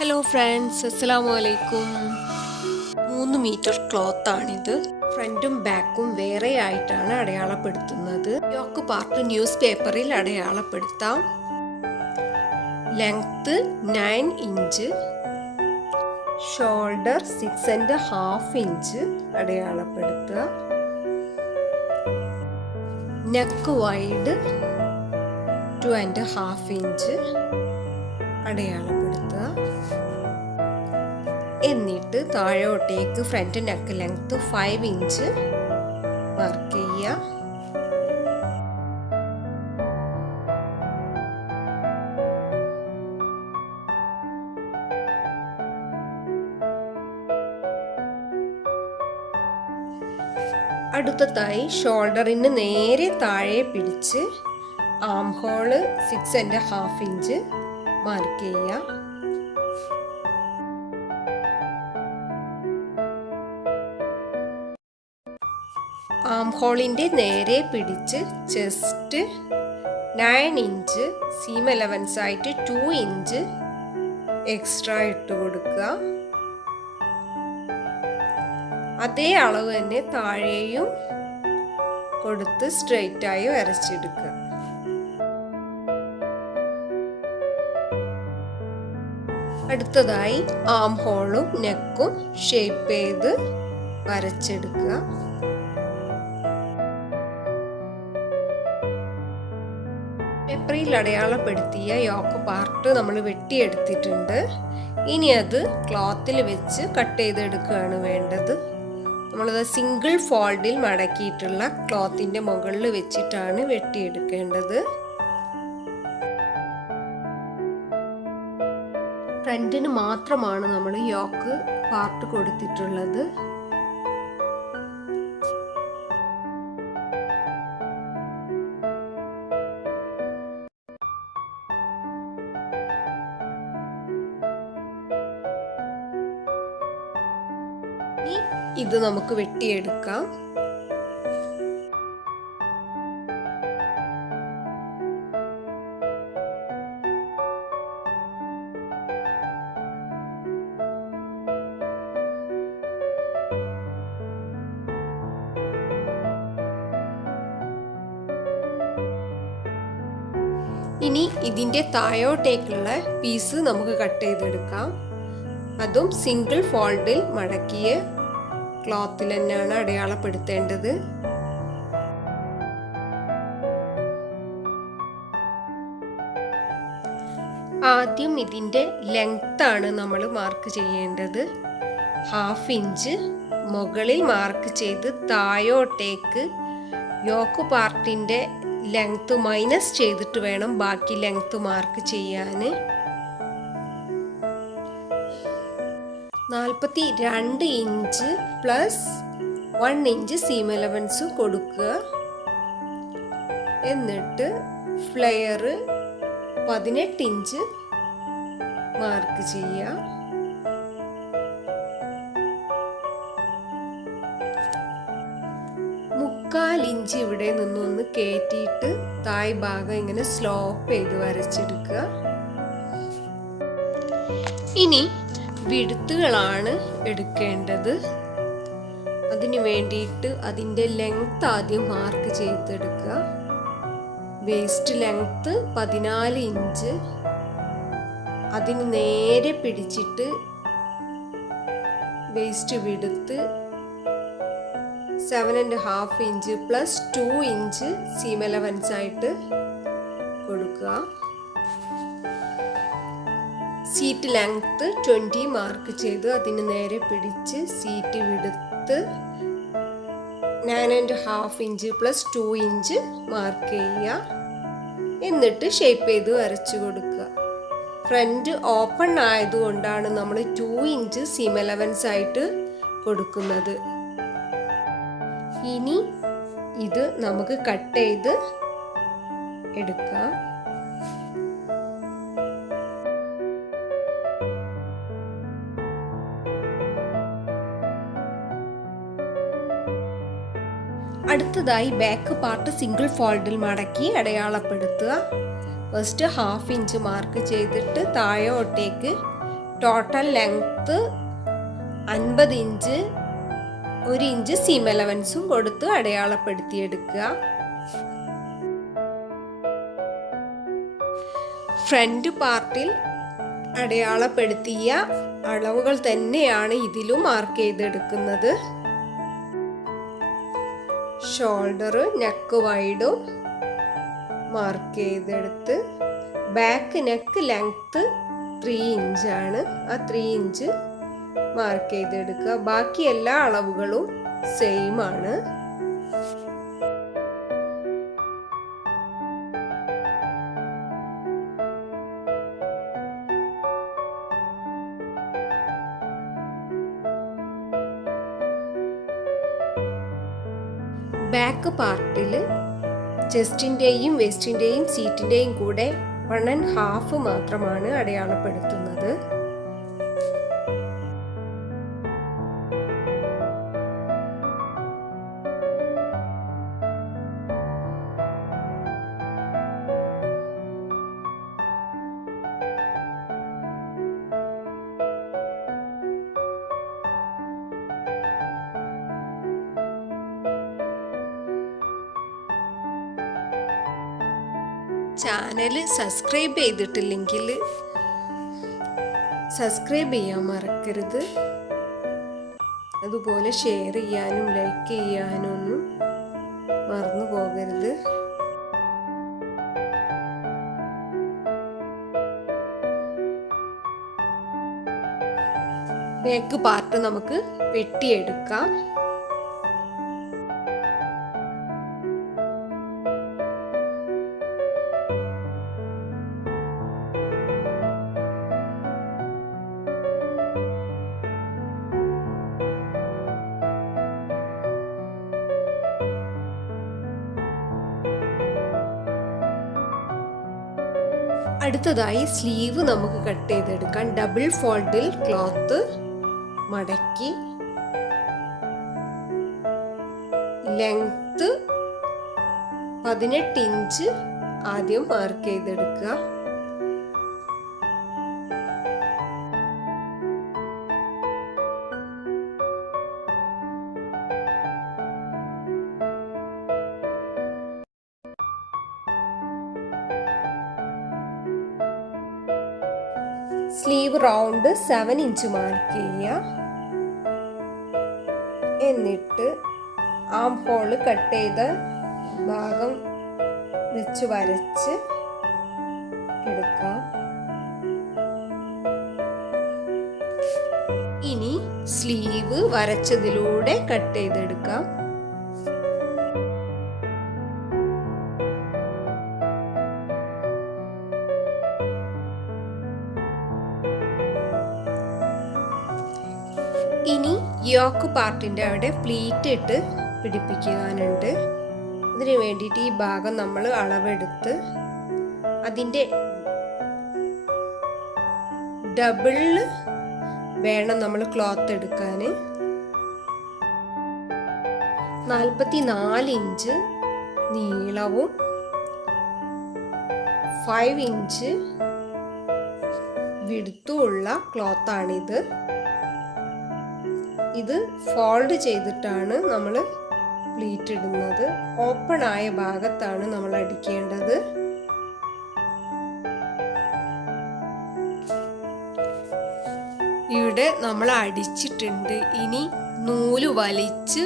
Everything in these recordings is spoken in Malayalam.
ഹലോ ഫ്രണ്ട്സ്, അസ്സലാമു അലൈക്കും. 3 മീറ്റർ ക്ലോത്ത് ആണിത്. ഫ്രണ്ടും ബാക്കും വേറെ ആയിട്ടാണ് അടയാളപ്പെടുത്തുന്നത്. യോക്ക് പാർട്ട് ന്യൂസ് പേപ്പറിൽ അടയാളപ്പെടുത്താം. ലെങ്ത് 9 ഇഞ്ച്, ഷോൾഡർ 6.5 ഇഞ്ച് അടയാളപ്പെടുത്തുക. നെക്ക് വൈഡ് 2.5 ഇഞ്ച് അടയാളപ്പെടുത്തുക. എന്നിട്ട് താഴോട്ടേക്ക് front neck length 5 inch mark ചെയ്യുക. അടുത്തതായി ഷോൾഡറിന് നേരെ താഴെ പിടിച്ച് ആം ഹോള് 6.5 ഇഞ്ച് മാർക്ക് ചെയ്യുക. ആം ഹോളിൻ്റെ നേരെ പിടിച്ച് ചെസ്റ്റ് 9 ഇഞ്ച് സീം അലവൻസ് ആയിട്ട് 2 ഇഞ്ച് എക്സ്ട്രാ ഇട്ട് കൊടുക്കുക. അതേ അളവ് തന്നെ താഴെയും കൊടുത്ത് സ്ട്രെയിറ്റ് ആയി വരച്ചെടുക്കുക. അടുത്തതായി ആം ഹോളും നെക്കും ഷേപ്പ് ചെയ്ത് വരച്ചെടുക്കുക. പേപ്പറിൽ അടയാളപ്പെടുത്തിയ യോക്ക് പാർട്ട് നമ്മൾ വെട്ടിയെടുത്തിട്ടുണ്ട്. ഇനി അത് ക്ലോത്തിൽ വെച്ച് കട്ട് ചെയ്തെടുക്കുകയാണ് വേണ്ടത്. നമ്മളത് സിംഗിൾ ഫോൾഡിൽ മടക്കിയിട്ടുള്ള ക്ലോത്തിൻ്റെ മുകളിൽ വെച്ചിട്ടാണ് വെട്ടിയെടുക്കേണ്ടത്. ഫ്രണ്ടിന് മാത്രമാണ് നമ്മൾ യോക്ക് പാർട്ട് കൊടുത്തിട്ടുള്ളത്. ഇത് നമുക്ക് വെട്ടിയെടുക്കാം. ഇനി ഇതിൻ്റെ താഴോട്ടേക്കുള്ള പീസ് നമുക്ക് കട്ട് ചെയ്തെടുക്കാം. അതും സിംഗിൾ ഫോൾഡിൽ മടക്കിയ ക്ലോത്തിൽ തന്നെയാണ് അടയാളപ്പെടുത്തേണ്ടത്. ആദ്യം ഇതിൻ്റെ ലെങ്ത് ആണ് നമ്മൾ മാർക്ക് ചെയ്യേണ്ടത്. 1/2 ഇഞ്ച് മുകളിൽ മാർക്ക് ചെയ്ത് താഴോട്ടേക്ക് യോക്ക് പാർട്ടിൻ്റെ ലെങ്ത് മൈനസ് ചെയ്തിട്ട് വേണം ബാക്കി ലെങ്ത് മാർക്ക് ചെയ്യാൻ. 42 inch plus 1 inch seam allowance കൊടുക്കുക. എന്നിട്ട് ഫ്ലെയർ 18 ഇഞ്ച് മാർക്ക് ചെയ്യുക. മുക്കാൽ ഇഞ്ച് ഇവിടെ നിന്നൊന്ന് കയറ്റിയിട്ട് തായ് ഭാഗം ഇങ്ങനെ സ്ലോപ്പ് ചെയ്ത് വരച്ചെടുക്കുക. ഇനി വിടുത്തുകളാണ് എടുക്കേണ്ടത്. അതിനു വേണ്ടിയിട്ട് അതിൻ്റെ ലെങ്ത് ആദ്യം മാർക്ക് ചെയ്തെടുക്കുക. Waist length 14 inch. അതിന് നേരെ പിടിച്ചിട്ട് വേസ്റ്റ് വിടുത്ത് 7.5 inch plus 2 inch seam allowance ആയിട്ട് കൊടുക്കുക. സീറ്റ് ലെങ്ത് 20 മാർക്ക് ചെയ്ത് അതിന് നേരെ പിടിച്ച് സീറ്റ് വിടുത്ത് 9.5 ഇഞ്ച് പ്ലസ് 2 ഇഞ്ച് മാർക്ക് ചെയ്യുക. എന്നിട്ട് ഷേപ്പ് ചെയ്ത് വരച്ചു കൊടുക്കുക. ഫ്രണ്ട് ഓപ്പൺ ആയതുകൊണ്ടാണ് നമ്മൾ 2 ഇഞ്ച് സീം അലവൻസ് ആയിട്ട് കൊടുക്കുന്നത്. ഇനി ഇത് നമുക്ക് കട്ട് ചെയ്ത് എടുക്കാം. അടുത്തതായി ബാക്ക് പാർട്ട് സിംഗിൾ ഫോൾഡിൽ മടക്കി അടയാളപ്പെടുത്തുക. ഫസ്റ്റ് 1/2 ഇഞ്ച് മാർക്ക് ചെയ്തിട്ട് താഴോട്ടേക്ക് total length 50 inch, 1 inch seam അലവൻസും കൊടുത്ത് അടയാളപ്പെടുത്തിയെടുക്കുക. ഫ്രണ്ട് പാർട്ടിൽ അടയാളപ്പെടുത്തിയ അളവുകൾ തന്നെയാണ് ഇതിലും മാർക്ക് ചെയ്തെടുക്കുന്നത്. ഷോൾഡർ നെക്ക് വൈഡും മാർക്ക് ചെയ്തെടുത്ത് ബാക്ക് നെക്ക് ലെങ്ത് 3 ഇഞ്ചാണ്. ആ 3 ഇഞ്ച് മാർക്ക് ചെയ്തെടുക്കുക. ബാക്കി എല്ലാ അളവുകളും സെയിം ആണ്. ബാക്ക് പാർട്ടിൽ ചെസ്റ്റിൻ്റെയും വെസ്റ്റിൻ്റെയും സീറ്റിൻ്റെയും കൂടെ 1.5 മാത്രമാണ് അടയാളപ്പെടുത്തുന്നത്. ചാനൽ സബ്സ്ക്രൈബ് ചെയ്തിട്ടില്ലെങ്കിൽ സബ്സ്ക്രൈബ് ചെയ്യാൻ മറക്കരുത്. അതുപോലെ ഷെയർ ചെയ്യാനും ലൈക്ക് ചെയ്യാനും ഒന്നും മറന്നു പോകരുത്. ബാക്ക് പാർട്ട് നമുക്ക് വെട്ടിയെടുക്കാം. അടുത്തതായി സ്ലീവ് നമുക്ക് കട്ട് ചെയ്തെടുക്കാം. ഡബിൾ ഫോൾഡിൽ ക്ലോത്ത് മടക്കി ലെങ്ത് 18 ഇഞ്ച് ആദ്യം മാർക്ക് ചെയ്തെടുക്കുക. സ്ലീവ് റൗണ്ട് 7 ഇഞ്ച് മാർക്ക് ചെയ്യുക. എന്നിട്ട് ആം ഹോൾ കട്ട് ചെയ്ത ഭാഗം വെച്ച് വരച്ച് എടുക്കാം. ഇനി സ്ലീവ് വരച്ചതിലൂടെ കട്ട് ചെയ്തെടുക്കാം. ഇനി യോക്ക് പാർട്ടിൻ്റെ അവിടെ പ്ലീറ്റ് ഇട്ട് പിടിപ്പിക്കാനുണ്ട്. അതിന് വേണ്ടിയിട്ട് ഈ ഭാഗം നമ്മൾ അളവെടുത്ത് അതിൻ്റെ ഡബിളിൽ വേണം നമ്മൾ ക്ലോത്ത് എടുക്കാൻ. 44 ഇഞ്ച് നീളവും 5 ഇഞ്ച് വിഡ്ത്തുമുള്ള ക്ലോത്താണിത്. ഇത് ഫോൾഡ് ചെയ്തിട്ടാണ് നമ്മൾ പ്ലീറ്റ് ഇടുന്നത്. ഓപ്പൺ ആയ ഭാഗത്താണ് നമ്മൾ അടിക്കേണ്ടത്. ഇവിടെ നമ്മൾ അടിച്ചിട്ടുണ്ട്. ഇനി നൂല് വലിച്ച്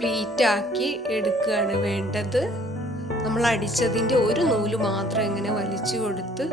പ്ലീറ്റ് ആക്കി എടുക്കുകയാണ് വേണ്ടത്. നമ്മൾ അടിച്ചതിൻ്റെ ഒരു നൂല് മാത്രം ഇങ്ങനെ വലിച്ചു കൊടുത്ത്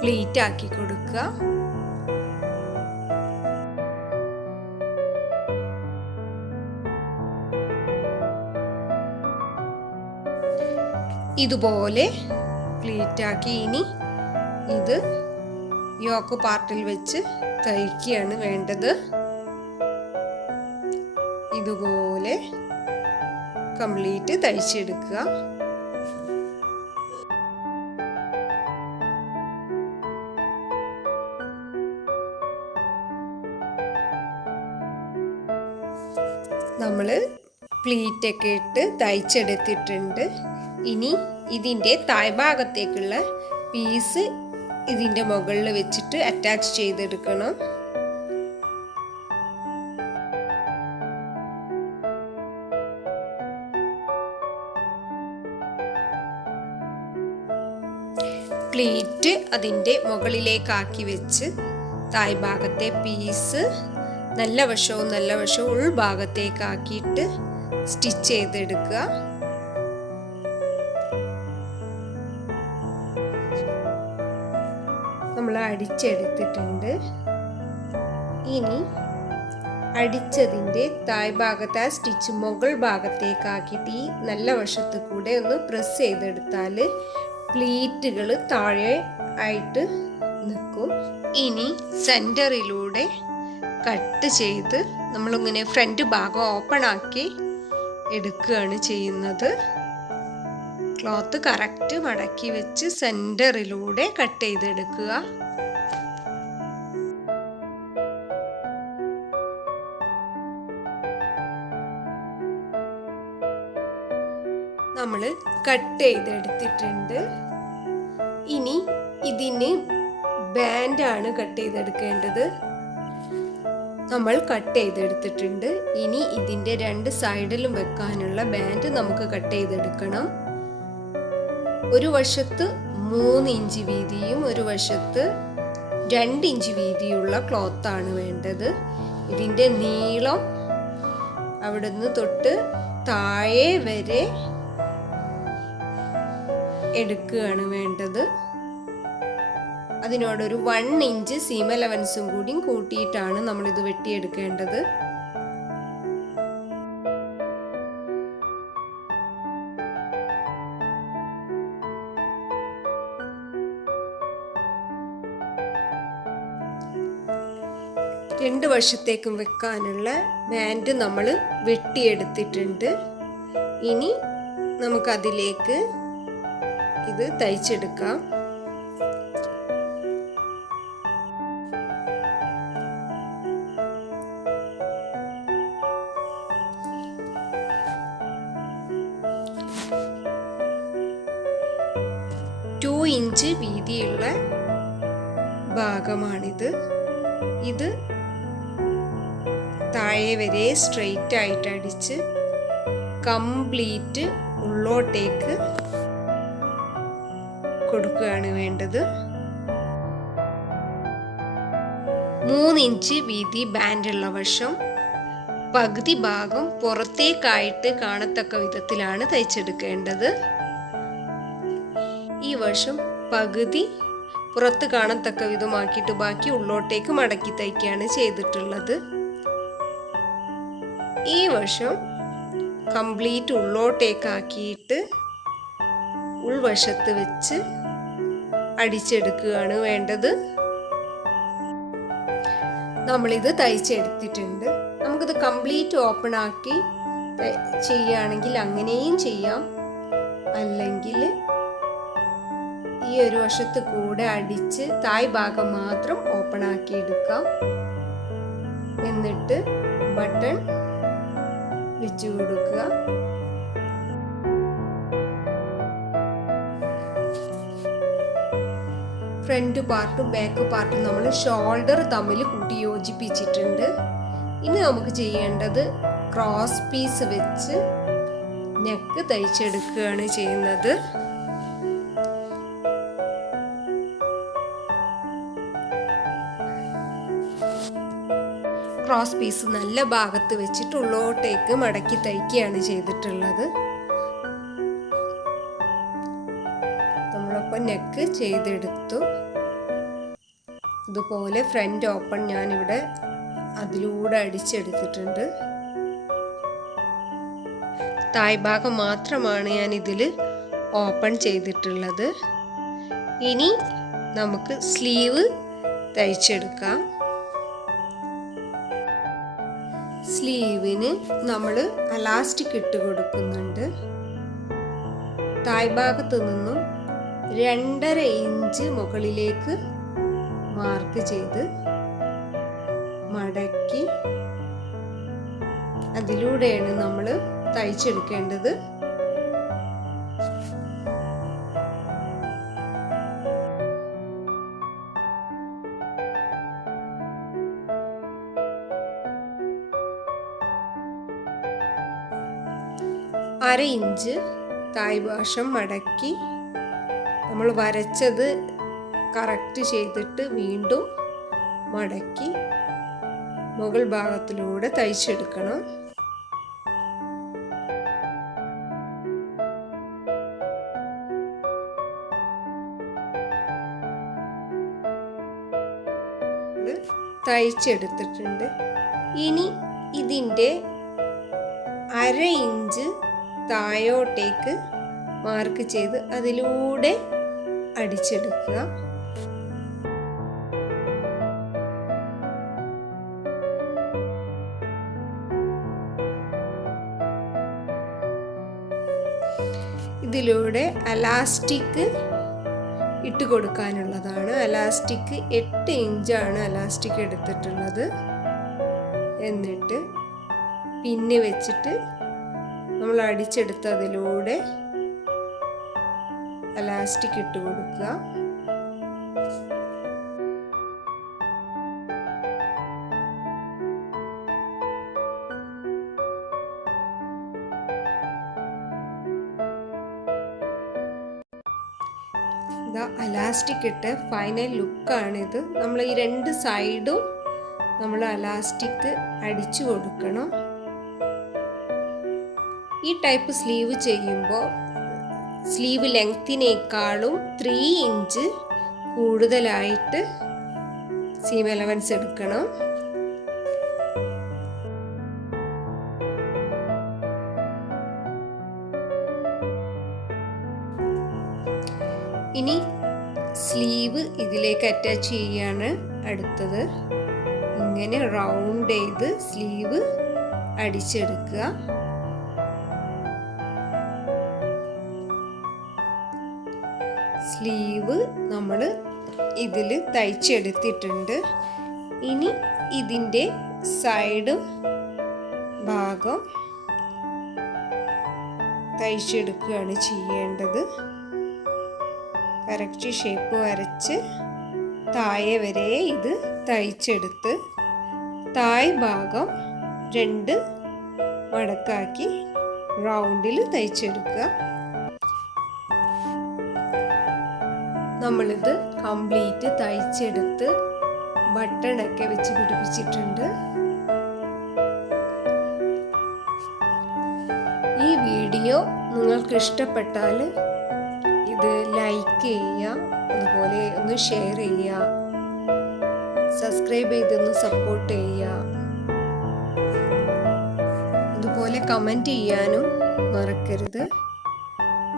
പ്ലീറ്റ് ആക്കി കൊടുക്കുക. ഇതുപോലെ പ്ലീറ്റ് ആക്കി ഇനി ഇത് യോക്ക് പാർട്ടിൽ വെച്ച് തയ്ക്കുകയാണ് വേണ്ടത്. ഇതുപോലെ കംപ്ലീറ്റ് തയ്ച്ചെടുക്കുക. നമ്മൾ പ്ലീറ്റൊക്കെ ഇട്ട് തയ്ച്ചെടുത്തിട്ടുണ്ട്. ഇനി ഇതിൻ്റെ താഴ്ഭാഗത്തേക്കുള്ള പീസ് ഇതിൻ്റെ മുകളിൽ വെച്ചിട്ട് അറ്റാച്ച് ചെയ്തെടുക്കണം. എന്നിട്ട് അതിൻ്റെ മുകളിലേക്കാക്കി വെച്ച് തായ് ഭാഗത്തെ പീസ് നല്ല വശവും ഉൾഭാഗത്തേക്കാക്കിയിട്ട് സ്റ്റിച്ച് ചെയ്തെടുക്കുക. നമ്മൾ അടിച്ചെടുത്തിട്ടുണ്ട്. ഇനി അടിച്ചതിൻ്റെ തായ് ഭാഗത്തെ ആ സ്റ്റിച്ച് മുകൾ ഭാഗത്തേക്കാക്കിയിട്ട് ഈ നല്ല വശത്ത് കൂടെ ഒന്ന് പ്രസ് ചെയ്തെടുത്താൽ പ്ലീറ്റുകൾ താഴെ ആയിട്ട് നിൽക്കും. ഇനി സെൻറ്ററിലൂടെ കട്ട് ചെയ്ത് നമ്മളിങ്ങനെ ഫ്രണ്ട് ഭാഗം ഓപ്പൺ ആക്കി എടുക്കുകയാണ് ചെയ്യുന്നത്. ക്ലോത്ത് കറക്റ്റ് മടക്കി വെച്ച് സെൻറ്ററിലൂടെ കട്ട് ചെയ്തെടുക്കുക. നമ്മൾ കട്ട് ചെയ്തെടുത്തിട്ടുണ്ട്. ഇനി ഇതിന് ബാൻഡാണ് കട്ട് ചെയ്തെടുക്കേണ്ടത്. നമ്മൾ കട്ട് ചെയ്തെടുത്തിട്ടുണ്ട്. ഇനി ഇതിൻ്റെ രണ്ട് സൈഡിലും വെക്കാനുള്ള ബാൻഡ് നമുക്ക് കട്ട് ചെയ്തെടുക്കണം. ഒരു വശത്ത് 3 ഇഞ്ച് വീതിയും ഒരു വശത്ത് 2 ഇഞ്ച് വീതിയുള്ള ക്ലോത്താണ് വേണ്ടത്. ഇതിൻ്റെ നീളം അവിടുന്ന് തൊട്ട് താഴെ വരെ എടുക്കുകയാണ് വേണ്ടത്. അതിനോടൊരു 1 ഇഞ്ച് സീം അലവൻസും കൂടി കൂട്ടിയിട്ടാണ് നമ്മളിത് വെട്ടിയെടുക്കേണ്ടത്. രണ്ട് വശത്തേക്കും വെക്കാനുള്ള ബാൻഡ് നമ്മൾ വെട്ടിയെടുത്തിട്ടുണ്ട്. ഇനി നമുക്കതിലേക്ക് ഇത് തയ്ച്ചെടുക്കാം. ടു ഇഞ്ച് വീതിയുള്ള ഭാഗമാണിത്. ഇത് താഴെ വരെ സ്ട്രെയിറ്റ് ആയിട്ട് അടിച്ച് കംപ്ലീറ്റ് ഉള്ളോട്ടേക്ക് കൊടുക്കുകയാണ് വേണ്ടത്. 3 ഇഞ്ച് വീതി ബാൻഡുള്ള വശം പകുതി ഭാഗം പുറത്തേക്കായിട്ട് കാണത്തക്ക വിധത്തിലാണ് തയ്ച്ചെടുക്കേണ്ടത്. ഈ വശം പകുതി പുറത്ത് കാണത്തക്ക വിധമാക്കിയിട്ട് ബാക്കി ഉള്ളോട്ടേക്ക് മടക്കി തയ്ക്കുകയാണ് ചെയ്തിട്ടുള്ളത്. ഈ വശം കംപ്ലീറ്റ് ഉള്ളോട്ടേക്കാക്കിയിട്ട് ഉൾവശത്ത് വെച്ച് അടിച്ചെടുക്കുകയാണ് വേണ്ടത്. നമ്മളിത് തയ്ച്ചെടുത്തിട്ടുണ്ട്. നമുക്കിത് കംപ്ലീറ്റ് ഓപ്പൺ ആക്കി ചെയ്യുകയാണെങ്കിൽ അങ്ങനെയും ചെയ്യാം. അല്ലെങ്കിൽ ഈ ഒരു വശത്ത് കൂടെ അടിച്ച് തായ് ഭാഗം മാത്രം ഓപ്പൺ ആക്കി എടുക്കാം. എന്നിട്ട് ബട്ടൺ വെച്ച് കൊടുക്കുക. ഫ്രണ്ട് പാർട്ടും ബാക്ക് പാർട്ടും നമ്മൾ ഷോൾഡർ തമ്മിൽ കൂട്ടി യോജിപ്പിച്ചിട്ടുണ്ട്. ഇനി നമുക്ക് ചെയ്യേണ്ടത് ക്രോസ് പീസ് വെച്ച് നെക്ക് തയ്ച്ചെടുക്കുകയാണ് ചെയ്യുന്നത്. ക്രോസ് പീസ് നല്ല ഭാഗത്ത് വെച്ചിട്ട് ഉള്ളോട്ടേക്ക് മടക്കി തയ്ക്കുകയാണ് ചെയ്തിട്ടുള്ളത്. നമ്മളപ്പോൾ നെക്ക് ചെയ്തെടുത്തു. ഇതുപോലെ ഫ്രണ്ട് ഓപ്പൺ ഞാനിവിടെ അതിലൂടെ അടിച്ചെടുത്തിട്ടുണ്ട്. തായ് ഭാഗം മാത്രമാണ് ഞാൻ ഇതിൽ ഓപ്പൺ ചെയ്തിട്ടുള്ളത്. ഇനി നമുക്ക് സ്ലീവ് തയ്ച്ചെടുക്കാം. സ്ലീവിന് നമ്മൾ അലാസ്റ്റിക് ഇട്ട് കൊടുക്കുന്നുണ്ട്. തായ് ഭാഗത്ത് നിന്നും 2.5 ഇഞ്ച് മുകളിലേക്ക് മാർക്ക് ചെയ്ത് മടക്കി അതിലൂടെയാണ് നമ്മൾ തയ്ച്ചെടുക്കേണ്ടത്. അര ഇഞ്ച് തായ് ഭാഗം മടക്കി നമ്മൾ വരച്ചത് കറക്റ്റ് ചെയ്തിട്ട് വീണ്ടും മടക്കി മുകൾ ഭാഗത്തിലൂടെ തയ്ച്ചെടുക്കണം. തയ്ച്ചെടുത്തിട്ടുണ്ട്. ഇനി ഇതിൻ്റെ 1/2 ഇഞ്ച് താഴോട്ടേക്ക് മാർക്ക് ചെയ്ത് അതിലൂടെ അടിച്ചെടുക്കുക. ഇതിലൂടെ അലാസ്റ്റിക് ഇട്ട് കൊടുക്കാനുള്ളതാണ്. അലാസ്റ്റിക് 8 ഇഞ്ചാണ് അലാസ്റ്റിക് എടുത്തിട്ടുള്ളത്. എന്നിട്ട് പിന്ന് വെച്ചിട്ട് നമ്മൾ അടിച്ചെടുത്തതിലൂടെ അലാസ്റ്റിക് ഇട്ട് കൊടുക്കുക. അലാസ്റ്റിക് ഇട്ട് ഫൈനൽ ലുക്കാണിത്. നമ്മൾ ഈ 2 സൈഡും നമ്മൾ അലാസ്റ്റിക് അടിച്ചു കൊടുക്കണം. ഈ ടൈപ്പ് സ്ലീവ് ചെയ്യുമ്പോൾ സ്ലീവ് ലെങ്തിനേക്കാളും 3 ഇഞ്ച് കൂടുതലായിട്ട് സീം അലവൻസ് എടുക്കണം. ഇനി സ്ലീവ് ഇതിലേക്ക് അറ്റാച്ച് ചെയ്യാണ് അടുത്തത്. ഇങ്ങനെ റൗണ്ട് ചെയ്ത് സ്ലീവ് അടിച്ചെടുക്കുക. സ്ലീവ് നമ്മൾ ഇതിൽ തയ്ച്ചെടുത്തിട്ടുണ്ട്. ഇനി ഇതിൻ്റെ സൈഡ് ഭാഗം തയ്ച്ചെടുക്കുകയാണ് ചെയ്യേണ്ടത്. കറക്റ്റ് ഷേപ്പ് വരച്ച് താഴെ വരെ ഇത് തയ്ച്ചെടുത്ത് തായ് ഭാഗം 2 മടക്കാക്കി റൗണ്ടിൽ തയ്ച്ചെടുക്കുക. നമ്മളിത് കംപ്ലീറ്റ് തയ്ച്ചെടുത്ത് ബട്ടണൊക്കെ വെച്ച് പിടിപ്പിച്ചിട്ടുണ്ട്. ഈ വീഡിയോ നിങ്ങൾക്ക് ഇഷ്ടപ്പെട്ടാൽ ഇത് ലൈക്ക് ചെയ്യുക, അതുപോലെ ഒന്ന് ഷെയർ ചെയ്യുക, സബ്സ്ക്രൈബ് ചെയ്തൊന്ന് സപ്പോർട്ട് ചെയ്യുക, അതുപോലെ കമൻറ്റ് ചെയ്യാനും മറക്കരുത്.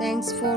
Thanks for